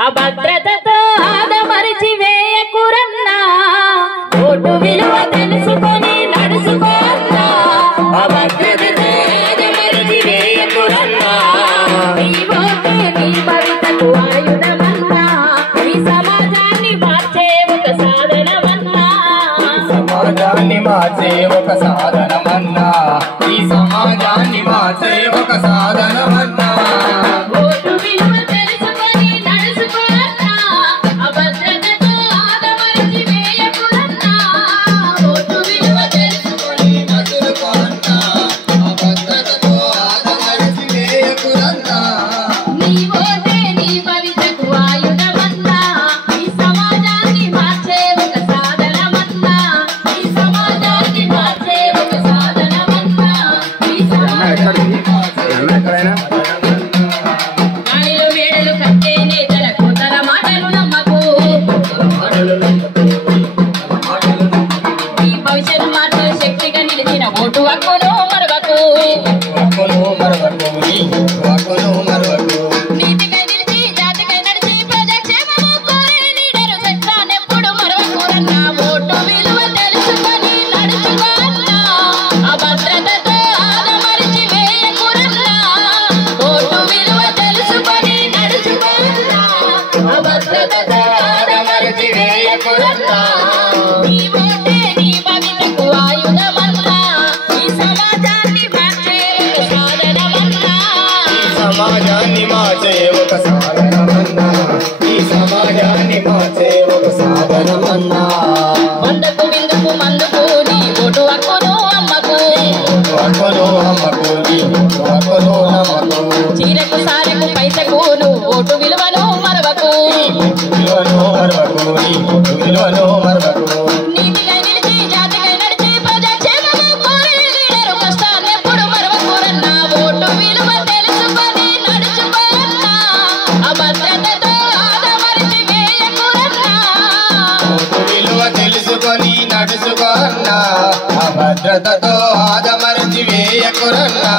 అభద్రతతో ఆదమరిచి వేయకురన్నా vote విలువ తెలుసుకొని నడుచుకోన్నా అభద్రతతో ఆదమరిచి వేయకురన్నా నీ ఓటే నీ భవితకు ఆయుధమన్నా ఈ సమాజాన్ని మార్చే ఒక సాధనమన్నా సమాజాన్ని మార్చే ఒక సాధనమన్నా ఈ సమాజాన్ని మార్చే ఒక సాధనమన్నా ఓటు విలువ తెలుసుకొని నడుచుకోన్నా అభద్రతతో ఆదమరిచి వేయకురన్నా ఓటు విలువ తెలుసుకొని నడుచుకోన్నా అభద్రతతో ఆదమరిచి వేయకురన్నా నీ ఓటే నీ భవితకు ఆయుధమన్నా ఈ సమాజాన్ని మార్చే ఒక సాధనమన్నా ఈ సమాజాన్ని మార్చే ఒక సాధనమన్నా ఈ సమాజాన్ని గాలిలో వేడలు కట్టే నేతల కోతల మాటలు నమ్మకు ఈ భవిష్యత్తు మార్చే శక్తిగా నిలిచిన ఓటు హక్కును మరవకు నీతికై నిలిచి జాతికై నడిచి ప్రజాక్షేమము కోరే లీడరు సత్యాన్నెప్పుడు మరవకురన్నా ఓటు విలువ తెలుసుకొని నడుచుకోన్నా అభద్రతతో ఆదమరిచి వేయకురన్నా ఓటు విలువ తెలుసుకొని నడుచుకోన్నా అభద్రతతో ఆదమరిచి వేయకురన్నా నీ ఓటే నీ భవితకు ఆయుధమన్నా ఈ సమాజాన్ని మార్చే ఒక సాధనమన్నా సమాజాన్ని మార్చే ఒక సాధనమన్నా ఈ సమాజాన్ని మార్చే ఒక సాధనమన్నా వందకు విందుకు మందుకు నీ ఓటు హక్కును అమ్మకు హక్కును అమ్మకు నీ హక్కును నమ్మకు చీరకు సారెకు పైసకు నువ్వు ఓటు విలువను మరవకు విలువను మరవకు నీ విలువను మరవకు నీతికై నిలిచి జాతికై నడిచి ప్రజాక్షేమము కోరే లీడరు కష్టాన్నెప్పుడు మరవకురన్నా ఓటు విలువ తెలుసుకొని నడుచుకోన్నా అభద్రతతో ఆదమరిచి వేయకురన్నా ఓటు విలువ తెలుసుకొని నడుచుకోన్నా అభద్రతతో ఆదమరిచి వేయకురన్నా